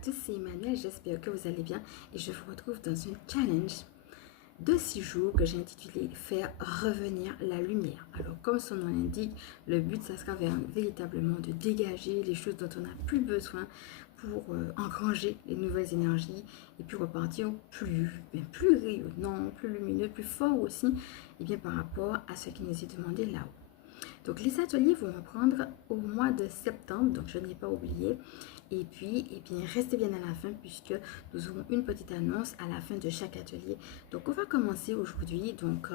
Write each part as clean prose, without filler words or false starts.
tous, c'est Emmanuel, j'espère que vous allez bien et je vous retrouve dans un challenge de 6 jours que j'ai intitulé Faire revenir la lumière. Alors comme son nom l'indique, le but ça sera véritablement de dégager les choses dont on n'a plus besoin pour engranger les nouvelles énergies et puis repartir plus rayonnant, plus lumineux, plus fort aussi et bien par rapport à ce qui nous est demandé là-haut. Donc les ateliers vont reprendre au mois de septembre, donc je n'ai pas oublié. Et puis, restez bien à la fin puisque nous aurons une petite annonce à la fin de chaque atelier. Donc on va commencer aujourd'hui. Donc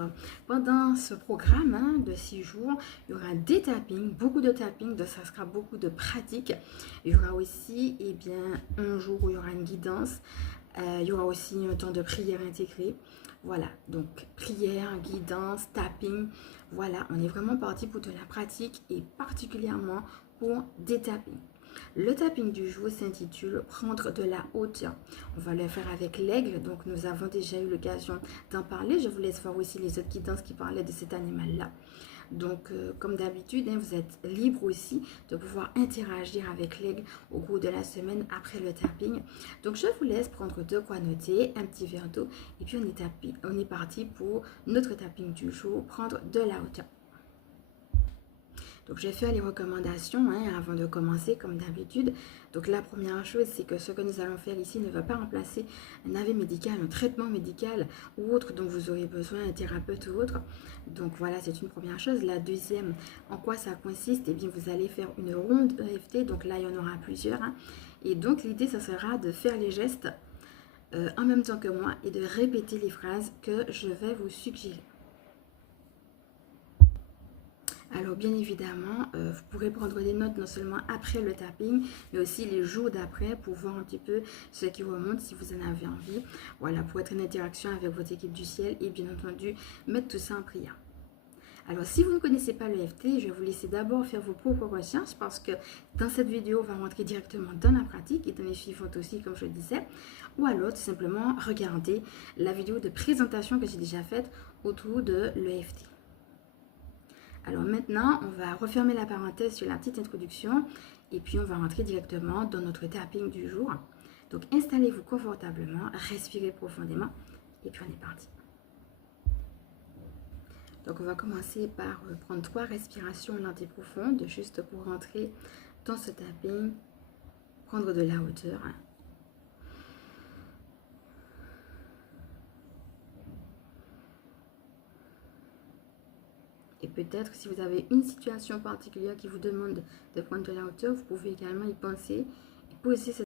pendant ce programme de 6 jours, il y aura des tappings, beaucoup de tapping, donc ça sera beaucoup de pratique. Il y aura aussi un jour où il y aura une guidance. Il y aura aussi un temps de prière intégré. Voilà, donc prière, guidance, tapping. Voilà, on est vraiment parti pour de la pratique et particulièrement pour des tappings. Le tapping du jour s'intitule Prendre de la hauteur. On va le faire avec l'aigle, donc nous avons déjà eu l'occasion d'en parler. Je vous laisse voir aussi les autres guidances qui parlaient de cet animal-là. Donc, comme d'habitude, vous êtes libre aussi de pouvoir interagir avec l'aigle au cours de la semaine après le tapping. Donc, je vous laisse prendre de quoi noter, un petit verre d'eau, et puis on est parti pour notre tapping du jour, prendre de la hauteur. Donc, je vais faire les recommandations avant de commencer, comme d'habitude. Donc, la première chose, c'est que ce que nous allons faire ici ne va pas remplacer un avis médical, un traitement médical ou autre dont vous aurez besoin, un thérapeute ou autre. Donc, voilà, c'est une première chose. La deuxième, en quoi ça consiste? Eh bien, vous allez faire une ronde EFT. Donc, là, il y en aura plusieurs. Et donc, l'idée, ça sera de faire les gestes en même temps que moi et de répéter les phrases que je vais vous suggérer. Alors bien évidemment, vous pourrez prendre des notes non seulement après le tapping, mais aussi les jours d'après pour voir un petit peu ce qui remonte si vous en avez envie. Voilà, pour être en interaction avec votre équipe du ciel et bien entendu, mettre tout ça en prière. Alors si vous ne connaissez pas l'EFT, je vais vous laisser d'abord faire vos propres recherches parce que dans cette vidéo, on va rentrer directement dans la pratique et dans les suivantes aussi, comme je le disais. Ou alors tout simplement regarder la vidéo de présentation que j'ai déjà faite autour de l'EFT. Alors maintenant, on va refermer la parenthèse sur la petite introduction et puis on va rentrer directement dans notre tapping du jour. Donc installez-vous confortablement, respirez profondément et puis on est parti. Donc on va commencer par prendre 3 respirations lentes et profondes juste pour rentrer dans ce tapping, prendre de la hauteur. Et peut-être si vous avez une situation particulière qui vous demande de prendre de la hauteur, vous pouvez également y penser et poser cette